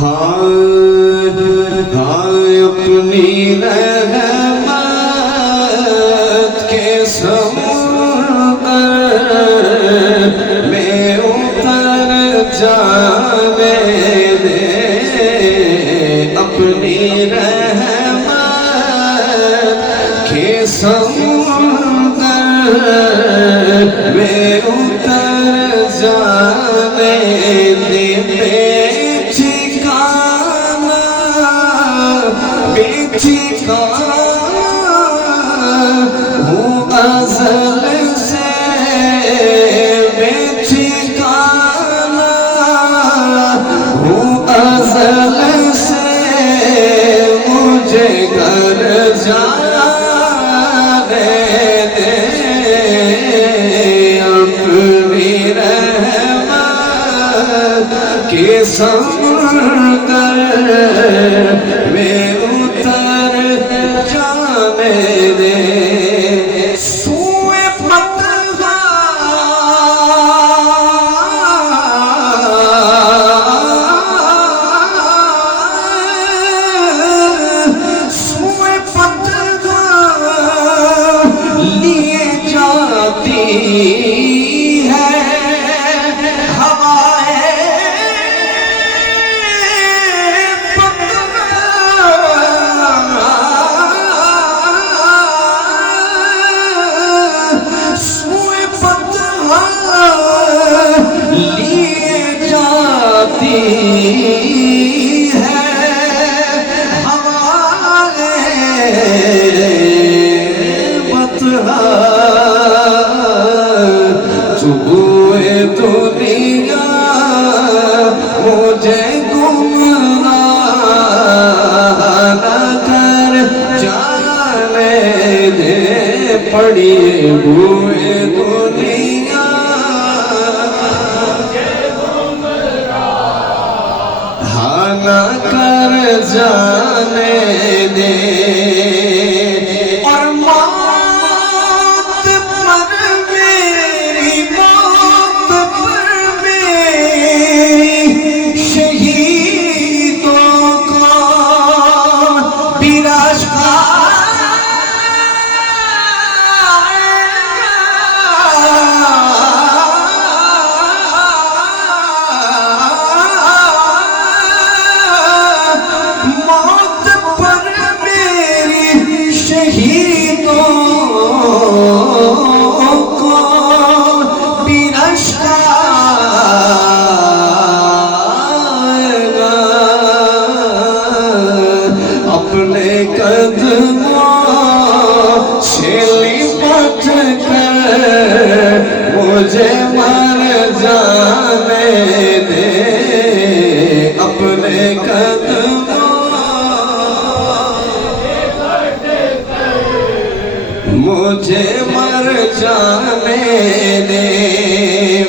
ہائے ہائے اپنی رحمت کے سمندر میں اتر جانے دے، اپنی رحمت کے سمندر میں اتر جانے دے، ہوں ازل سے بے ٹھکانہ، ہوں ازل سے مجھے گھر جانے دے، اپنی رحمت کے سمندر میں اتر جانے دے، سوئے پتہ سوئے پتہ لیے جاتی ہے چبوئے دنیا مجھے گمراہ نہ کر جانے دے، پڑھیے بوئے دنیا نہ کر جانے دے، اور موت پر میری، موت پر میری شہیدوں کو بیراش اپنے قدموں سے لپٹ کر مجھے مر جانے دے، اپنے قدموں مجھے مر جانے دے،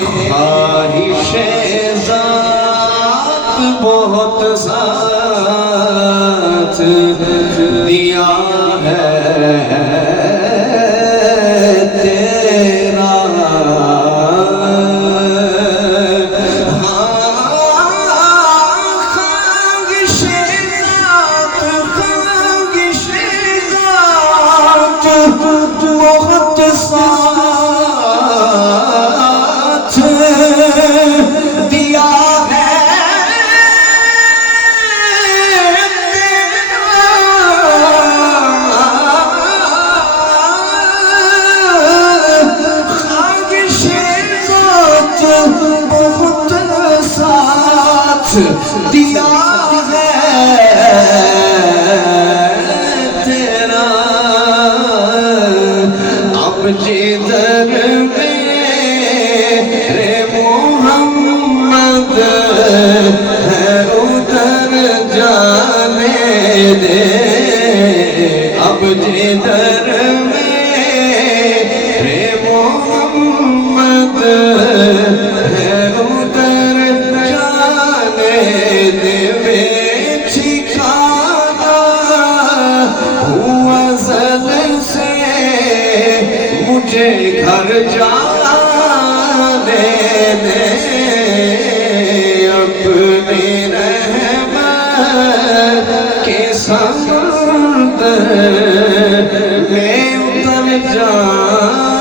خواہش ذات بہت ساتھ دیا ہے تیرا، خواہش ذات بہت ساتھ دیا ہے بہت ساتھ دیا ہے تیرا، اب جدھر میرے محمد ہے ادھر جانے دے، اب جدھر میرے محمد ہے ادھر جانے دے، سمندر میں اتر جا